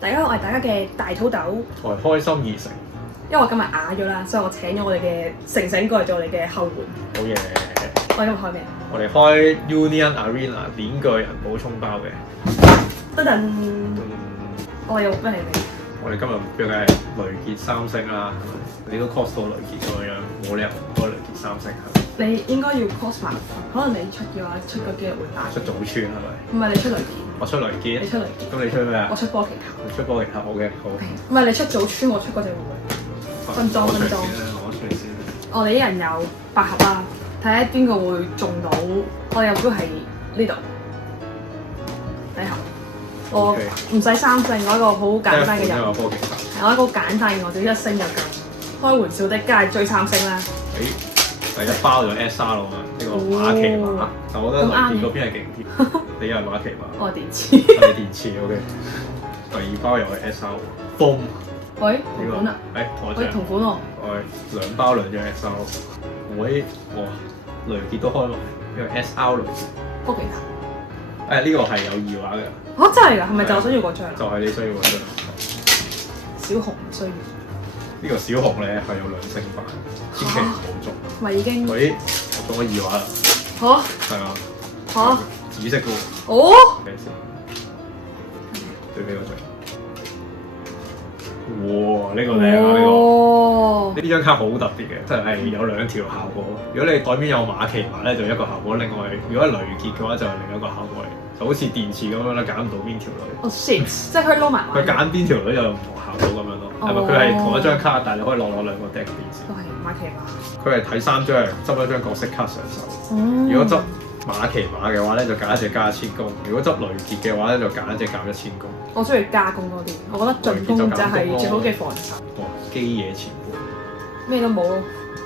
大家好，我係大家嘅大土豆，我係開心而成，因為我今日啞咗啦，所以我請咗我哋嘅成成過嚟做我哋嘅後援。好嘢！我哋今日開咩？我哋開 Union Arena 鏈鋸人補充包嘅。等等，我有咩嚟嘅？我哋今日目標嘅係雷傑三星啦，係咪？你都 cos 到雷傑咁樣，冇理由唔開雷傑三星係咪？你應該要 cos 埋，可能你出嘅話出個機會會大。出早川係咪？唔係你出雷傑，我出雷傑，你出雷傑，咁你出咩啊？我出波奇塔。你出波其他好嘅，好。唔係你出早川，我出嗰隻會唔會？分裝。我出嚟先。我哋一人有8盒啦，睇下邊個會中到。我哋目標係呢度第一盒。我唔使三星，我一個好簡單嘅人。係我一個簡單嘅，我只一星就夠。開玩笑的，梗係追三星啦。第一包就 SR 咯，呢個馬奇馬，但我覺得雷傑嗰邊係勁啲。你又係馬奇馬，我係電池。我係電池 OK。第二包又係 SR 風。喂，同款啊？喂，同款喎。我兩包兩張 SR。喂，哇，雷傑都開埋，呢個 SR 雷傑。波奇塔。呢個係有二畫嘅。嚇真係㗎？係咪就我想要嗰張？就係你需要嗰張。小紅唔需要。呢個小紅咧係有2星版，千祈唔好中。咪已經。喂，我中咗二畫啦。嚇？係啊。嚇？紫色嘅喎。哦。睇先。最尾嗰張。哇！呢個靚啊，呢個。呢張卡好特別嘅，即係有2條效果。如果你袋面有馬奇馬咧，就一個效果；另外，如果係雷傑嘅話，就係另一個效果嚟。就好似電池咁樣咧，揀唔到邊條女。哦 shit！即係佢撈埋。佢揀邊條女就有唔同效果咁樣咯。係咪？佢係同一張卡，但係你可以攞2個 deck 嘅電池。都係馬奇馬。佢係睇3張，執1張角色卡上手。如果執馬奇馬嘅話咧，就揀一隻加1000攻；如果執雷傑嘅話咧，就揀一隻減1000攻。我中意加攻多啲，我覺得進攻就係最好嘅防守。哇！基野前輩。咩都冇咯，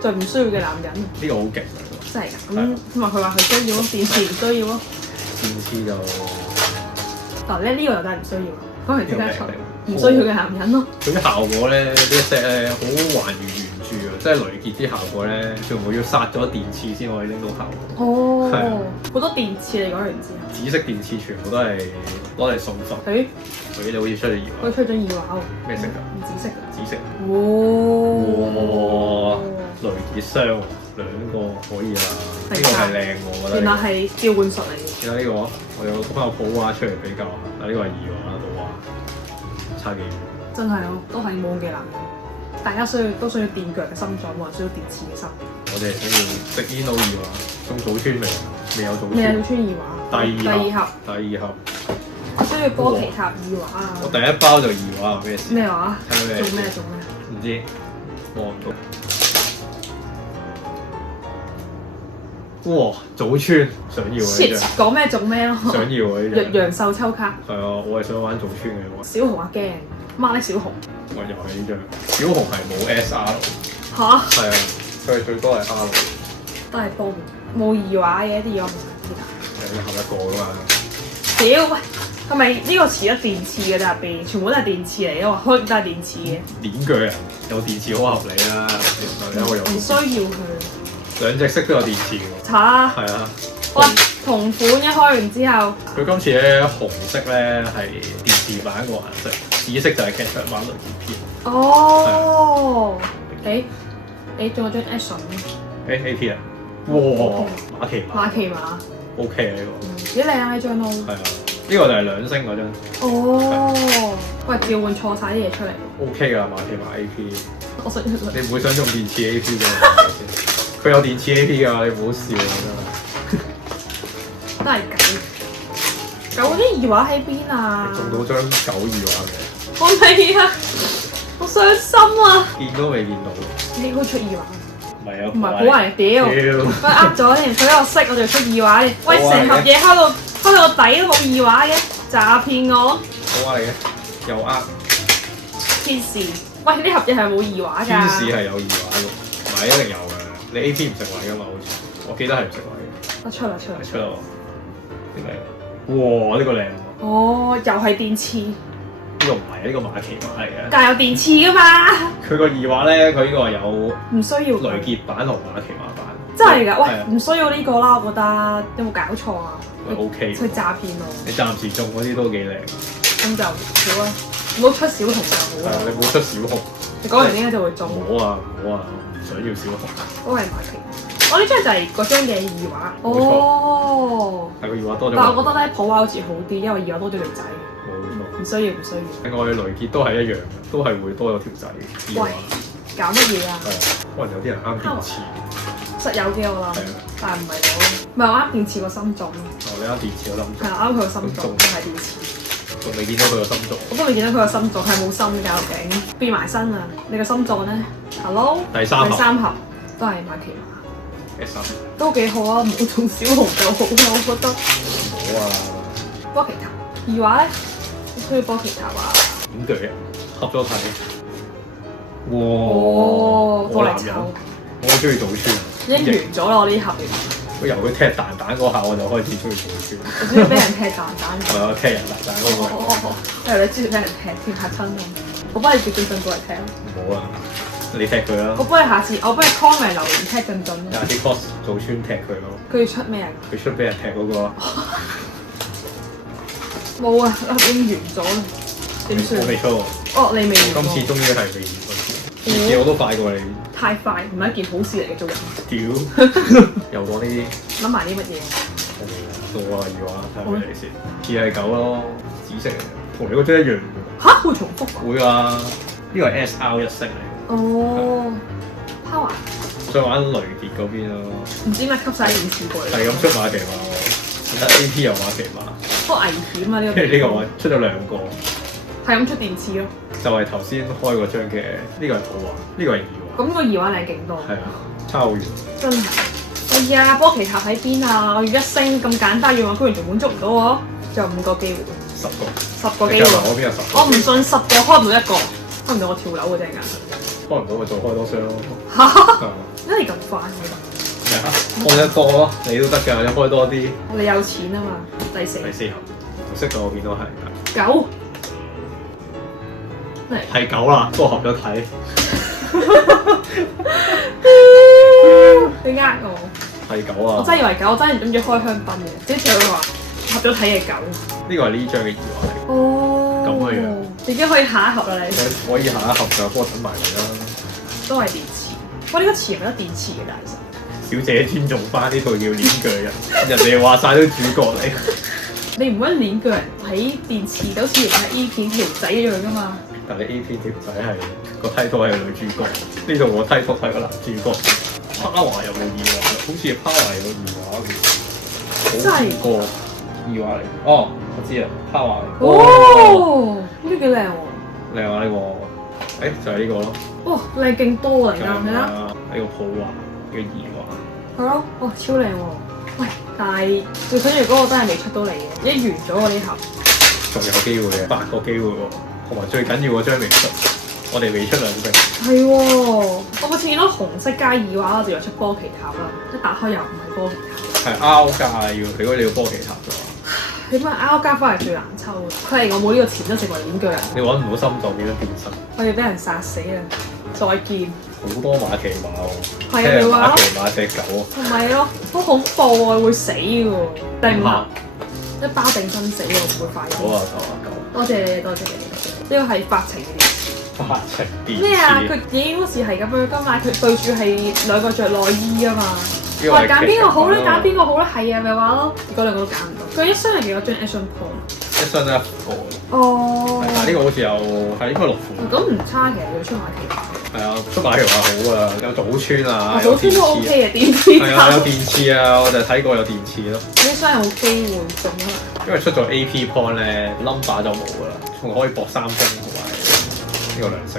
最唔需要嘅男人。呢個好勁啊！真係㗎，咁同埋佢話佢需要咯，電池唔需要咯。電池就嗱呢個又真係唔需要，咁係點解唔需要嘅男人咯？佢啲效果咧，呢一 set 咧好還原原著啊！即係雷傑啲效果咧，全部要殺咗電池先可以拎到效果。哦，係啊，好多電池你講完之後。紫色電池全部都係攞嚟送分。佢你好似出咗二畫。佢出咗2畫喎。咩色㗎？唔紫色㗎。紫色。哇！雷傑雙2個可以啦，呢個係靚我覺得。原來係召喚術嚟嘅。見到呢個，我有翻個普畫出嚟比較下，但呢個係2畫普畫，差幾遠。真係咯，都係冇嘅男人。大家都需要電腳嘅心臟，冇人需要電池嘅心。我哋想要食煙都2畫，中早川未有早川。未有早川2畫。第二盒。我需要波奇塔2畫啊！我第一包就2畫係咩事？咩話？做咩？唔知，望唔到。哇！早川想要啊！呢張講咩做咩咯？想要啊！呢張陽壽抽卡。係啊，我係想玩早川嘅。小紅啊驚，媽的小紅。我又係呢張，小紅係冇 SR。嚇？係啊，佢係最多係 R。都係波冇2畫嘅，啲嘢我唔知啊。係一盒一個㗎嘛。屌喂，係咪呢個除咗電池嘅啫？入邊全部都係電池嚟嘅喎，開都係電池嘅。鏈鋸人有電池好合理啦，因為唔需要佢。2隻色都有電池喎。查。係啊。哇！同款一開完之後。佢今次咧紅色咧係電池版個顏色，紫色就係劇場版雷傑篇。哦。仲有張 action。AP 啊！哇！馬奇馬。馬奇馬。OK 啊呢個。幾靚啊呢張都。係啊，呢個就係2星嗰張。哦。喂，召喚錯晒啲嘢出嚟。OK 㗎，馬奇馬 AP。我想。你唔會想用電池 AP 㗎？佢有電池 AP 㗎，你唔好笑啊真係。都係9啲2畫喺邊啊？中到張9 2畫嘅。我未啊！好傷心啊！見都未見到。應該出2畫。唔係啊。唔係好人屌！佢呃咗你，佢有色我就出2畫嘅。喂，成盒嘢開到個底都冇2畫嘅，詐騙我！好啊嚟嘅，又呃。天使，喂呢盒嘢係冇2畫㗎。天使係有2畫嘅，唔係一定有嘅。你 AP 唔食位㗎嘛？好似我記得係唔食位嘅。出啦！出啦！點解？哇！呢個靚喎。哦，又係電池。呢個唔係，呢個馬奇馬嚟嘅。但係有電池㗎嘛？佢個2畫咧，佢呢個有唔需要雷傑版同馬奇馬版。真係㗎？喂，唔需要呢個啦，我覺得有冇搞錯啊？OK。佢詐騙我。你暫時中嗰啲都幾靚。咁就好啦，唔好出小紅就好啦。你冇出小紅。你講完呢就會中。唔好啊唔好啊，唔想要小紅。都係馬奇馬。我呢張就係嗰張嘅二畫。哦。係個二畫多咗。但係我覺得咧普畫好似好啲，因為二畫多咗條仔。唔需要唔需要。另外雷傑都係一樣嘅，都係會多咗條仔。喂，搞乜嘢啊？可能有啲人啱電池。實有嘅我諗，但係唔係我，唔係我啱電池個心臟。哦，你啱電池個心臟。係啱佢個心臟，都係電池。仲未見到佢個心臟。我都未見到佢個心臟，係冇心㗎，究竟變埋身啊！你個心臟咧 ？Hello。第三盒都係馬奇馬。S3。都幾好啊！冇中小紅就好啦，我覺得。好啊。波奇塔二畫咧，你中意波奇塔啊？點對啊？合咗睇。哇！多嚟抽。我好中意賭村。已經完咗啦！我呢盒。我由佢踢蛋蛋嗰下，我就開始中意賭村。我中意俾人踢蛋蛋。係啊，踢人蛋蛋嗰個。我以為你中意俾人踢，添嚇親我。我幫你叫俊俊過嚟踢啊！唔好啊，你踢佢啦。我幫你下次，我幫你 comment 留言踢俊俊。下次 cos 賭村踢佢咯。佢要出咩啊？佢出俾人踢嗰個。冇啊！已經完咗啦。點算？我未出喎。哦，你未完。今次終於係未完嗰次。次次我都快過你。太快，唔係一件好事嚟嘅做人。屌！又講呢啲。諗埋啲乜嘢？做啊要啊，睇下你先。似係狗咯，紫色嚟嘅，同你嗰張一樣嘅。嚇？會重複㗎？會啊！呢個係 SR 一式嚟。哦。Power。再玩雷傑嗰邊咯。唔知點解吸曬電池過嚟。係咁出馬奇馬喎，得 AP 又馬奇馬。好危險啊！呢個。跟住呢個位出咗兩個。係咁出電池咯。就係頭先開嗰張嘅，呢個係普畫，呢個係二畫。咁個二畫靚勁多。係啊，差好遠。真係。哎呀，波奇塔喺邊啊？我要一升咁簡單願望，居然仲滿足唔到我，仲有5個機會。10個機會。我邊有10個？我唔信10個開唔到1個，開唔到我跳樓嘅啫，開唔到咪再開多箱咯。嚇！點解你咁快嘅？開得多咯，你都得㗎，你開多啲。你有錢啊嘛！第4盒，紅色嘅我見到係9。係9啦，多合咗睇。你呃我？係9啊！我真係以為9，我真係諗住開香檳嘅。之前佢話合咗睇嘅9。呢個係呢張嘅2畫嚟。哦。咁嘅樣。已經可以下一盒啦你。可以下一盒就幫我等埋嚟啦。都係電池。哇！呢個詞係咪得電池嘅其實？小姐尊重翻呢套叫鏈鋸人，人哋話晒都主角嚟。你唔揾鏈鋸人睇電池，就好似睇 A 片條仔一樣噶嘛。但係 A 片條仔係個梯圖係女主角，呢度個梯圖係個男主角。Power 有冇2畫？好似 Power 有2畫嘅，好似個2畫嚟。哦，我知啦，Power 嚟。哦，呢啲幾靚喎。靚啊呢個，就係呢個咯。哇，靚勁多啊！而家睇下。呢個普畫嘅2畫。係咯，哇，超靚喎！喂，但係最緊要嗰個真係未出到嚟嘅，已經完咗喎呢盒。仲有機會嘅，8個機會喎，同埋最緊要嗰張未出，我哋未出兩張。係喎，我每次見到紅色加2畫，我就以為出波奇塔啦，一打開又唔係波奇塔。係 R 加要，如果你要波奇塔嘅話。點解 R 加翻係最難抽嘅？佢係我冇呢個錢都成為鏈鋸人。你揾唔到心臟點樣變身？我要俾人殺死啊！再見。好多馬奇馬喎，係啊，你話馬奇馬隻狗。唔係咯，好恐怖啊，會死嘅喎。第5盒一包定生死喎，唔會快啲。好啊，頭啊狗。多謝你，呢個係發情嘅電池。發情電池。咩啊？佢影影嗰時係咁樣㗎嘛，佢對住係兩個着內衣啊嘛。話揀邊個好咧？揀邊個好咧？係啊，咪話咯。結果兩個都揀唔到。佢一箱係幾多張 Action Point？一箱得1個。哦。但係呢個好似有係應該6款。咁唔差，其實要出馬奇馬。係啊，出馬奇馬好啊，有島村啊，島村都 OK 嘅電池。係啊，有電池啊，我就睇過有電池咯。呢箱有機會中啊！因為出咗 AP Point 咧 ，number 就冇㗎啦，仲可以搏3封同埋呢個2色。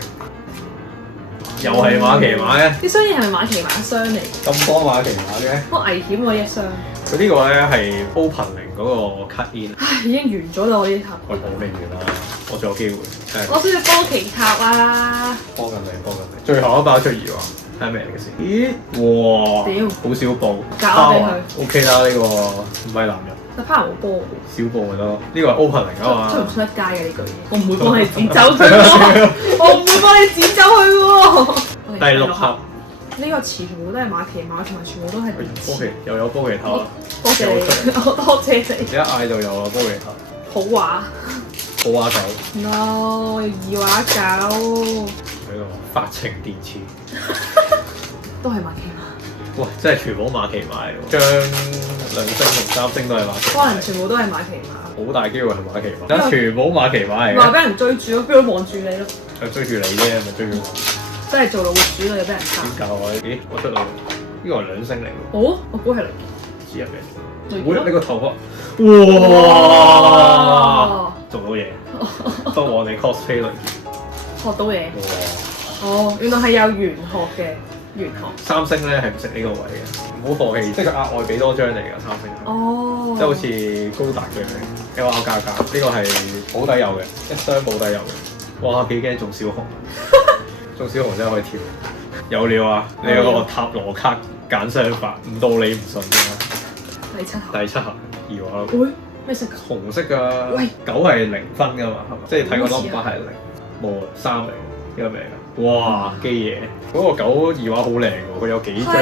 又係馬奇馬嘅。呢箱嘢係咪馬奇馬箱嚟？咁多馬奇馬嘅？好危險喎！一箱。佢呢個咧係 opening 嗰個 cut in。唉，已經完咗啦！我呢盒。我未完啦，我仲有機會。我需要波奇塔啊！幫緊你，最後一包出2畫，睇下咩嚟嘅先。咦？哇！屌！好少布。交俾佢。OK 啦，呢個唔係男人。但 Power 冇波。少布咪得咯。呢個係 opening 啊嘛。出唔出得街嘅呢句嘢？我唔會幫你剪走佢喎。我唔會幫你剪走佢喎。第6盒。呢個全部都係馬奇馬，同埋全部都係電池。又有波奇塔啦！多謝你，多謝你。一嗌就有啦，波奇塔。普畫。寶馬狗 ，no 二畫狗，係咯，發情電池都係馬奇馬。哇！真係全部馬奇馬嚟喎，將2星同3星都係馬奇馬，可能全部都係馬奇馬，好大機會係馬奇馬，而家全部馬奇馬嚟嘅。話俾人追住咯，邊度望住你咯？係追住你啫，咪追住我。真係做老鼠啦，又俾人殺。點教我？咦，我出到呢個係2星嚟喎。哦，我估係雷知入嘅。傑。會呢個頭髮，哇！做到嘢，當我哋 cosplay 雷傑。學到嘢。哇！哦，原來係有玄學嘅。玄學3星咧係唔食呢個位嘅，唔好放棄，即係佢額外俾多張嚟㗎3星。哦，即係好似高達嘅 LR 價格，呢個係保底有嘅，一箱保底有嘅。哇，幾驚中小紅，中小紅真係可以跳，有料啊！你有個塔羅卡揀雙法，唔到你唔信啊！第7盒，第7盒2畫，喂，咩色㗎？紅色㗎，喂9係0分㗎嘛，係嘛？即係睇個 number 係0，冇3嚟，呢個咩㗎？哇，機嘢！嗰個9 2畫好靚喎，佢有幾張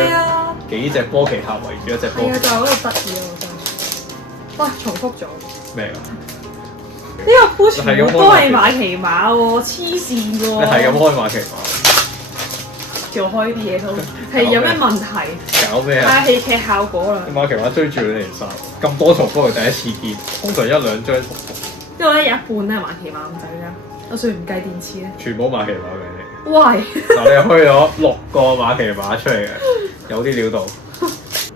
幾隻波奇塔圍住一隻波。係啊，就係嗰度得意啊！真係。喂，重複咗。咩㗎？呢個 push 全部都係馬奇馬喎，黐線㗎喎！你係咁開馬奇馬？做開啲嘢都係有咩問題？搞咩啊？太戲劇效果啦！馬奇馬追住你嚟殺，咁多重複係第一次見，通常1-2張重複。因為咧有一半咧係馬奇馬咁滯㗎，就算唔計電池咧。全部馬奇馬俾你。喂！嗱，你開咗6個馬奇馬出嚟嘅，有啲料到。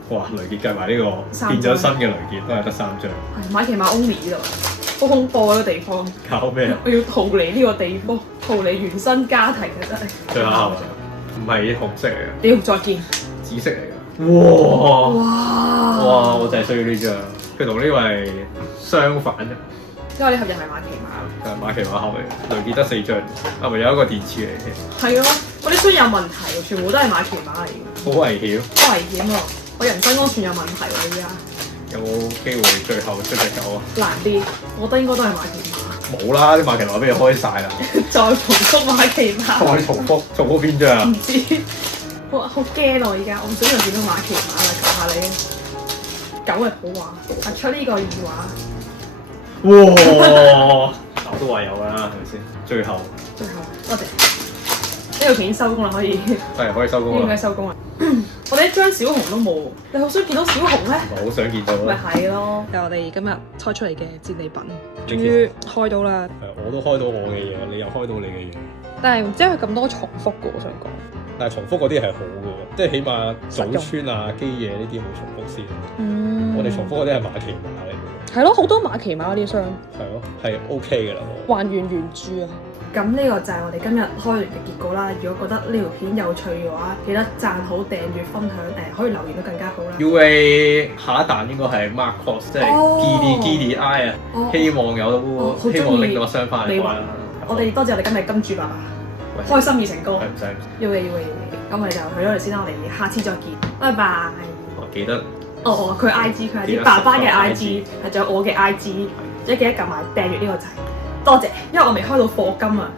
哇！雷傑計埋呢個變咗新嘅雷傑，都係得3張。係馬奇馬 only 呢度，好恐怖啊！呢個地方。搞咩啊？我要逃離呢個地方，逃離原生家庭啊！真係。最後唔係紅色嚟嘅。屌，再見。紫色嚟嘅。哇！哇！哇！我就係需要呢張，佢同呢個係相反嘅。因為呢盒又係馬奇馬。係馬奇馬盒嚟嘅，雷傑得4張，係咪有一個電池嚟嘅？係咯，我啲箱有問題喎，全部都係馬奇馬嚟嘅。好危險。好危險喎！我人身安全有問題喎，依家。有冇機會最後出隻狗啊？難啲，我覺得應該都係馬奇馬。冇啦，啲馬奇馬俾你開晒啦。再重複馬奇馬。再重複邊張啊？唔知，好驚啊！我依家，我唔想又見到馬奇馬啦，求下你。狗係好話，出呢個2畫。哇！我都話有㗎啦，係咪先？最後，多謝。呢條片收工啦，可以。係可以收工啦。應該收工啦。我哋一張小紅都冇，你好想見到小紅咩？好想見到啊！咪係咯。有我哋今日開出嚟嘅戰利品，終於開到啦。我都開到我嘅嘢，你又開到你嘅嘢。但係唔知佢咁多重複嘅，我想講。但係重複嗰啲係好嘅，即係起碼早川啊、基野呢啲冇重複先。我哋重複嗰啲係馬奇馬嚟嘅。係咯，好多馬奇馬嗰啲箱。係咯，係 OK 嘅啦。還原原著啊！咁呢個就係我哋今日開完嘅結果啦。如果覺得呢條片有趣嘅話，記得讚好、訂閱、分享，可以留言都更加好啦。UA 下一彈應該係 Mark Cross， 即係 Gidi I 啊，希望希望令到個箱翻嚟啦。我哋多謝我哋今日金主爸爸，開心而成功。唔使。UA，咁我哋就去咗嚟先啦。我哋下次再見，拜拜。我記得。佢 IG 佢係啲爸爸嘅 IG，係仲有我嘅 IG，即係記得撳埋訂閱呢個掣。多謝，因為我未開到課金啊。